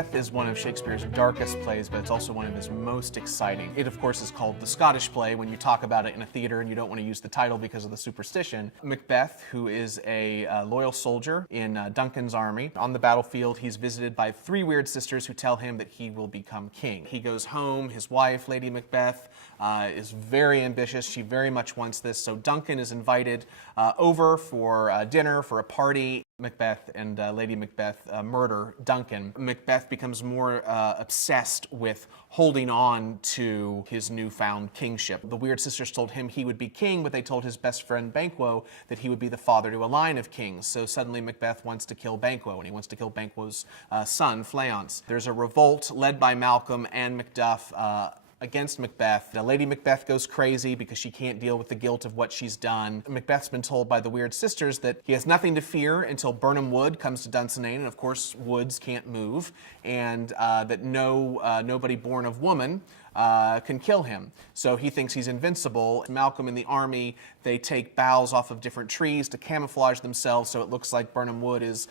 Macbeth is one of Shakespeare's darkest plays, but it's also one of his most exciting. It, of course, is called the Scottish play when you talk about it in a theater and you don't want to use the title because of the superstition. Macbeth, who is a loyal soldier in Duncan's army, on the battlefield, he's visited by 3 weird sisters who tell him that he will become king. He goes home, his wife, Lady Macbeth, is very ambitious. She very much wants this, so Duncan is invited over for dinner, for a party. Macbeth and Lady Macbeth murder Duncan. Macbeth becomes more obsessed with holding on to his newfound kingship. The Weird Sisters told him he would be king, but they told his best friend Banquo that he would be the father to a line of kings. So suddenly Macbeth wants to kill Banquo, and he wants to kill Banquo's son, Fleance. There's a revolt led by Malcolm and Macduff against Macbeth. Lady Macbeth goes crazy because she can't deal with the guilt of what she's done. Macbeth's been told by the Weird Sisters that he has nothing to fear until Birnam Wood comes to Dunsinane, and of course woods can't move, and that nobody born of woman can kill him. So he thinks he's invincible. Malcolm and the army, they take boughs off of different trees to camouflage themselves so it looks like Birnam Wood is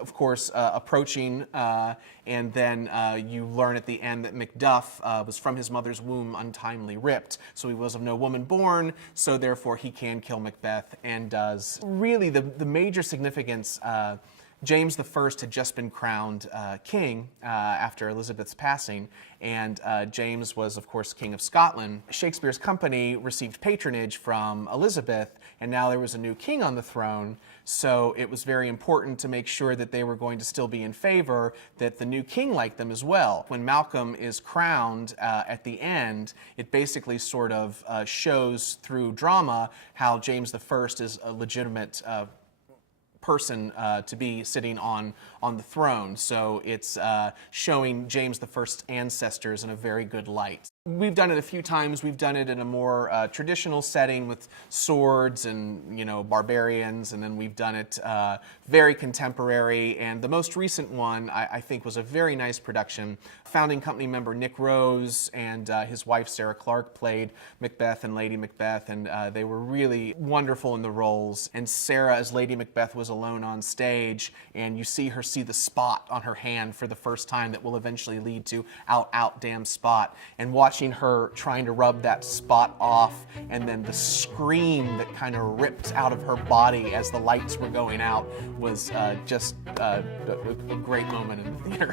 of course, approaching, and then you learn at the end that Macduff was from his mother's womb untimely ripped. So he was of no woman born, so therefore he can kill Macbeth, and does. Really, the major significance, James I had just been crowned king after Elizabeth's passing, and James was, of course, King of Scotland. Shakespeare's company received patronage from Elizabeth, and now there was a new king on the throne, so it was very important to make sure that they were going to still be in favor, that the new king liked them as well. When Malcolm is crowned at the end, it basically sort of shows through drama how James I is a legitimate person to be sitting on the throne. So it's showing James I's ancestors in a very good light. We've done it a few times. We've done it in a more traditional setting with swords and, barbarians, and then we've done it very contemporary. And the most recent one, I think, was a very nice production. Founding company member Nick Rose and his wife Sarah Clark played Macbeth and Lady Macbeth, and they were really wonderful in the roles. And Sarah, as Lady Macbeth, was alone on stage, and you see her see the spot on her hand for the first time that will eventually lead to out, damn spot. And watching her trying to rub that spot off, and then the scream that kind of ripped out of her body as the lights were going out was just a great moment in the theater.